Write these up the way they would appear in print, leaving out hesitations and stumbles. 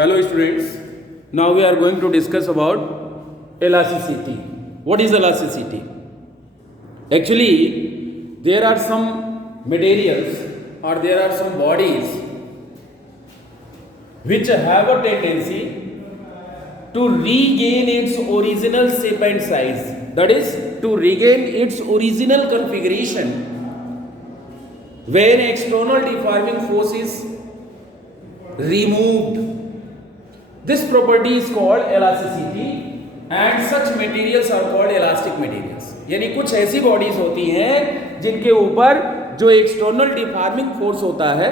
Hello students, now we are going to discuss about elasticity. What is elasticity? Actually, there are some materials or there are some bodies which have a tendency to regain its original shape and size. That is, to regain its original configuration when external deforming force is removed. This property is called elasticity and such materials are called elastic materials. यानी कुछ ऐसी bodies होती हैं जिनके ऊपर जो external deforming force होता है,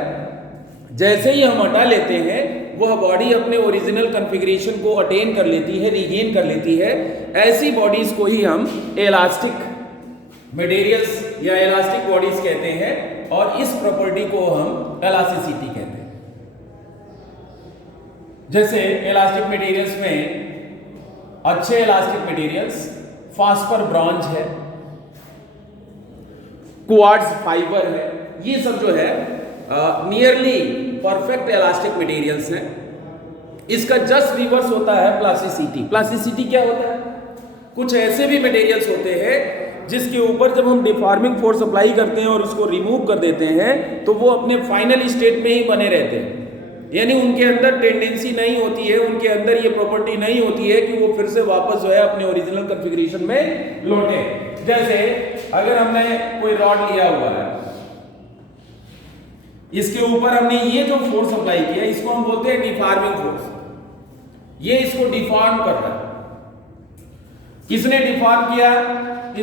जैसे ही हम हटा लेते हैं वह बॉडी अपने ओरिजिनल कॉन्फ़िगरेशन को अटेन कर लेती है, रीगेन कर लेती है. ऐसी बॉडीज को ही हम इलास्टिक मटेरियल्स या इलास्टिक बॉडीज कहते हैं और इस प्रॉपर्टी को हम इलास्टिसिटी कहते हैं. जैसे इलास्टिक मटेरियल्स में अच्छे इलास्टिक मटेरियल्स फास्पर ब्रॉन्ज है, क्वार्ट्ज फाइबर है, ये सब जो है नियरली परफेक्ट इलास्टिक मटेरियल्स हैं. इसका जस्ट रिवर्स होता है प्लास्टिसिटी. प्लास्टिसिटी क्या होता है? कुछ ऐसे भी मटेरियल्स होते हैं जिसके ऊपर जब हम डिफॉर्मिंग फोर्स अप्लाई करते हैं और उसको रिमूव कर देते हैं तो वो अपने फाइनल स्टेट में ही बने रहते हैं. यानी उनके अंदर टेंडेंसी नहीं होती है, उनके अंदर ये प्रॉपर्टी नहीं होती है कि वो फिर से वापस जो है अपने ओरिजिनल कॉन्फ़िगरेशन में लौटे. जैसे अगर हमने कोई रॉड लिया हुआ है, इसके ऊपर हमने ये जो फोर्स अप्लाई किया इसको हम बोलते हैं डिफॉर्मिंग फोर्स. ये इसको डिफॉर्म कर रहा है. किसने डिफॉर्म किया?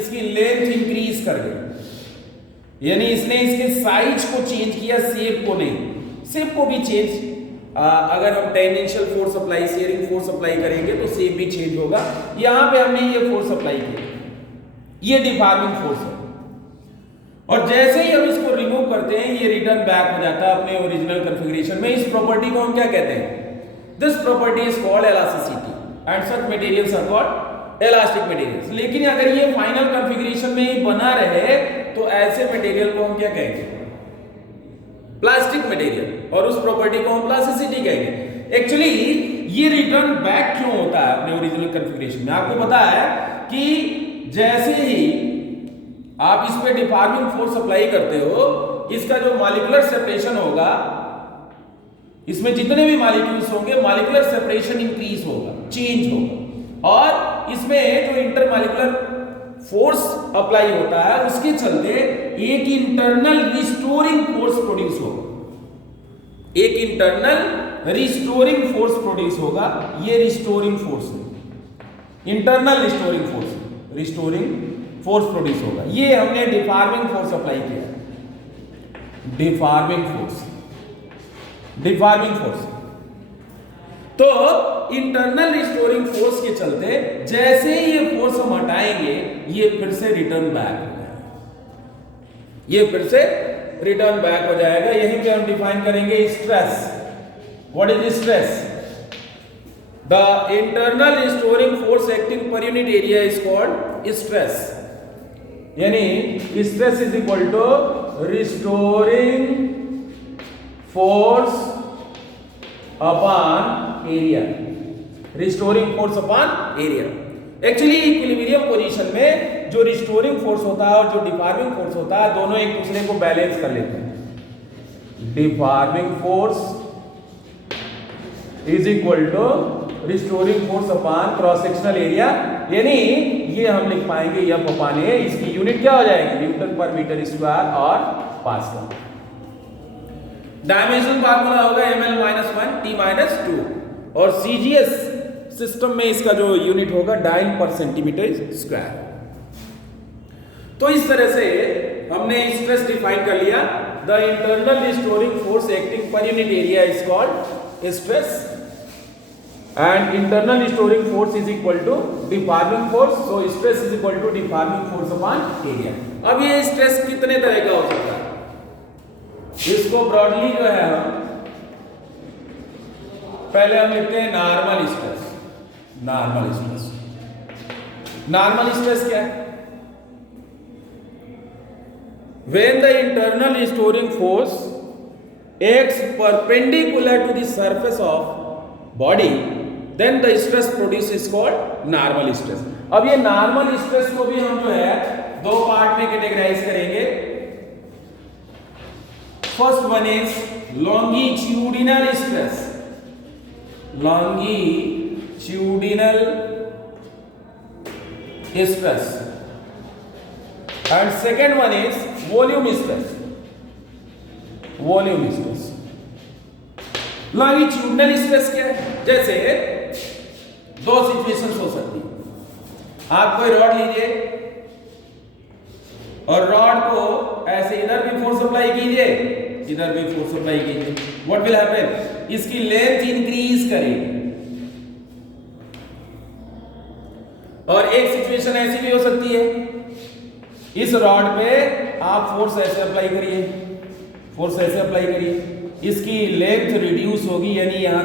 इसकी लेंथ इंक्रीज कर गई, यानी इसने इसके साइज को चेंज किया, शेप को नहीं. शेप को भी चेंज, अगर हम tangential force apply, sharing force apply करेंगे तो शेप भी चेंज होगा. यहां पे हमने ये फोर्स अप्लाई किया, ये डिफॉर्मिंग फोर्स है, और जैसे ही हम इसको रिमूव करते हैं ये रिटर्न बैक हो जाता है अपने ओरिजिनल कॉन्फ़िगरेशन में. इस प्रॉपर्टी को हम क्या कहते हैं? This property is called elasticity and such materials are called elastic materials. लेकिन अगर ये फाइनल कॉन्फ़िगरेशन में ही बना रहे तो ऐसे मटेरियल को हम क्या कहेंगे? Plastic material. और उस प्रॉपर्टी को हम प्लास्टिसिटी कहेंगे. एक्चुअली ये रिटर्न बैक क्यों होता है अपने ओरिजिनल कॉन्फ़िगरेशन में? आपको पता है कि जैसे ही आप इस पे डिफॉर्मिंग फोर्स अप्लाई करते हो, इसका जो मॉलिक्यूलर सेपरेशन होगा, इसमें जितने भी मॉलिक्यूल्स होंगे मॉलिक्यूलर सेपरेशन इंक्रीज होगा, चेंज होगा, और इसमें जो इंटरमॉलिक्यूलर फोर्स अप्लाई होता है उसके चलते एक इंटरनल रिस्टोरिंग फोर्स प्रोड्यूस होगा. एक इंटरनल रिस्टोरिंग फोर्स प्रोड्यूस होगा. ये रिस्टोरिंग फोर्स है, internal restoring force, restoring force produce होगा. ये हमने डिफॉर्मिंग फोर्स अप्लाई किया, डिफॉर्मिंग फोर्स, डिफॉर्मिंग फोर्स. तो इंटरनल रिस्टोरिंग फोर्स के चलते जैसे ही ये फोर्स हम हटाएंगे ये फिर से रिटर्न बैक हो जाएगा, ये फिर से रिटर्न बैक हो जाएगा. यहीं पे हम डिफाइन करेंगे stress. What is stress? The internal restoring force acting per unit area is called stress. यानी stress is equal to restoring force upon area. Restoring force upon area. Actually equilibrium position में जो restoring force होता है और जो deforming force होता है दोनों एक दूसरे को बैलेंस कर लेते हैं. Deforming force is equal to restoring force upon cross sectional area. यानी ये हम लिख पाएंगे एफ अपॉन ए. इसकी यूनिट क्या हो जाएगी? न्यूटन पर मीटर स्क्वायर और पास्कल. डायमेंशनल फार्मूला होगा ml-1 t-2, और सीजीएस सिस्टम में इसका जो यूनिट होगा डाइन पर सेंटीमीटर स्क्वायर. तो इस तरह से हमने स्ट्रेस डिफाइन कर लिया. The internal restoring force acting per unit area is called stress and internal restoring force is equal to deforming force. So stress is equal to deforming force upon area. अब ये stress कितने तरह का हो सकता है? इसको ब्रॉडली जो है हम पहले हम लिखते हैं normal stress. Normal stress, normal stress क्या है? When the internal restoring force acts perpendicular to the surface of body, then the stress produce is called normal stress. अब ये नॉर्मल स्ट्रेस को भी हम जो है दो पार्ट में कैटेगराइज करेंगे। First one is longitudinal stress, longitudinal stress, and second one is volume stress, volume stress। longitudinal stress क्या है? जैसे दो सिचुएशंस हो सकती है। आप कोई रॉड लीजिए और रॉड को ऐसे इधर भी फोर्स अप्लाई कीजिए, इधर भी फोर्स अप्लाई कीजिए। What will happen? इसकी लेंथ इंक्रीज करेगी। और एक सिचुएशन ऐसी भी हो सकती है, इस रॉड पे आप फोर्स ऐसे अप्लाई करिए, फोर्स ऐसे अप्लाई करिए, इसकी लेंथ रिड्यूस होगी, यानी यहां